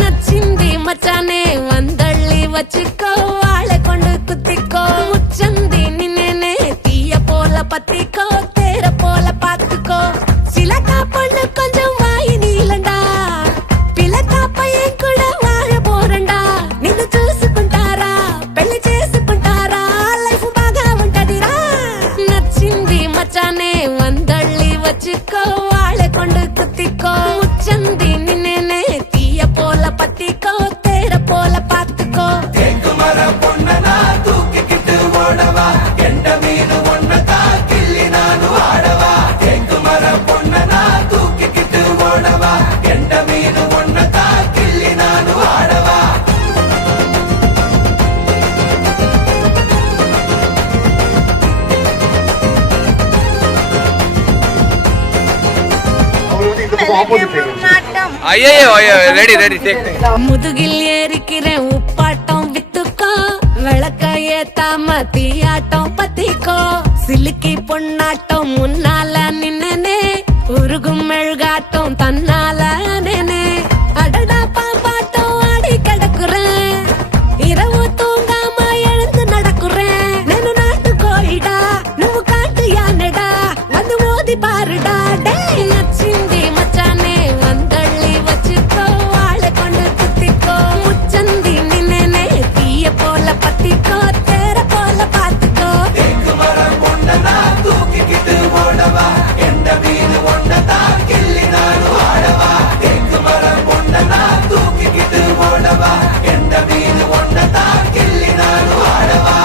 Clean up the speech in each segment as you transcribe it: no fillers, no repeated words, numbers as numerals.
நச்சிந்தி மச்சானே வந்தள்ளி வச்சுக்கோ வாழை கொண்டு குத்திக்கோ முச்சந்தி நின்னே தீய போல பத்திக்கோ தேர போல பாத்துக்கோ சிலக்கா பொண்ணு கொஞ்சம் வாய் நீலண்டா பிளக்கா பையன் கூட வாழ போறண்டா నిన్ను చూసుకుంటారా పెళ్లి చేసుకుంటారా లైఫ్ బాగా ఉంటదిరా నచ్చింది మచానే వందళ్ళి వచ్చుకో వాళె కొండు కుత్తికో ముచ్చంది నిన్నే తీయ పోల పత్తికో తేర పోల పాத்துக்கோ தேக்குமர பொண்ணனா தூக்கிக்கிட்டு ஓடவா எண்ட மீது ஒன்னதா கிள்ளி நானு ஆடவா தேக்குமர பொண்ணனா தூக்கிக்கிட்டு ஓடவா எண்ட மீது ஒன்னதா கிள்ளி நானு ஆடவா ஐயோ ரெடி ரெடி முதுகில் ஏறிக்கிறேன் உப்பாட்டம் வித்துக்கோ விளக்க ஏத்தாம தீயாட்டம் பத்திக்கோ சிலுக்கி பொன்னாட்டம் முன்னால நின்னே உருகும் மெழுகாட்டம் தன்னால நேனே அடடா பாம்பாட்டம் ஆடி கிடக்குறேன் இரவு தூங்காம எழுந்து நடக்குறேன் నేను நாட்டு கோழிடா నువ్వు காட்டு யானடா வந்து மோதி பாருடா டே நச்சிந்தி மச்சானே வந்தள்ளி வச்சுக்கோ வாழை கொண்டு குத்திக்கோ முச்சந்தி நின்னே தீய போல பத்திக்கோ தேர போல பாத்துக்கோ தேக்குமர பொண்ணனா தூக்கிக்கிட்டு ஓடவா எண்ட மீது ஒன்னதா கிள்ளி நானு ஆடவா தேக்குமர பொண்ணனா தூக்கிக்கிட்டு ஓடவா எண்ட மீது ஒன்னதா கிள்ளி நானு ஆடவா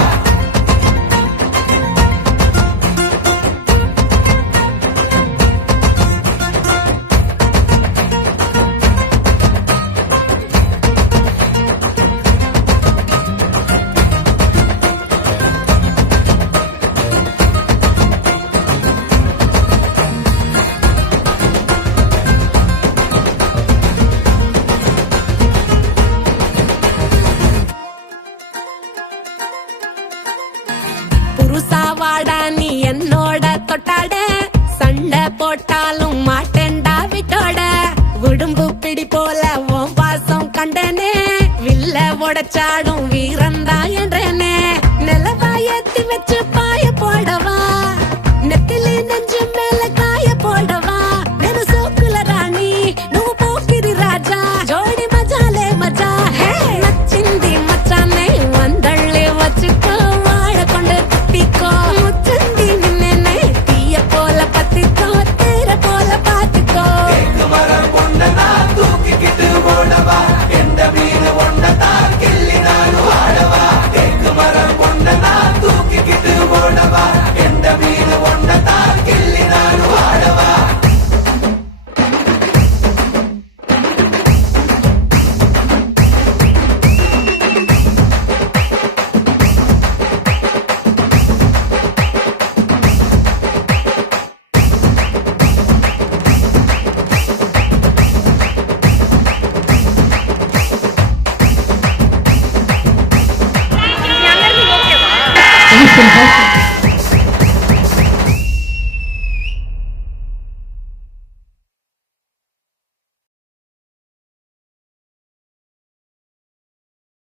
புருசா வாடா நீ என்னோட தொட்டாட சண்டை போட்டாலும் மாட்டேன்டா விட்டோட உடும்பு பிடி போல உன் பாசம் கண்டனே வில்ல உடைச்சாடும் வீரந்தா என்றனே நிலவா ஏத்தி வச்சு பாய போடவா நெத்திலே நெஞ்சு மேல காய போடவா నేను సోకుల రాణి నువ్వు పోకిరి రాజా జోడి మజాలే మజా హే నచ్చింది మచ్చానే వందళ్ళే వచ్చుకో వాழை கொண்டு குத்திக்கோ முச்சந்தி நின்னே தீய போல பத்திக்கோ தேர போல பாத்துக்கோ தேக்குமர பொண்ணனா தூக்கிக்கிட்டு ஓடவா எண்ட மீது ஒன்னதா கிள்ளி நானு ஆடவா தேக்குமர பொண்ணனா தூக்கிக்கிட்டு ஓடவா எண்ட மீது ஒன்னதா கிள்ளி நானு ஆடவா Listen,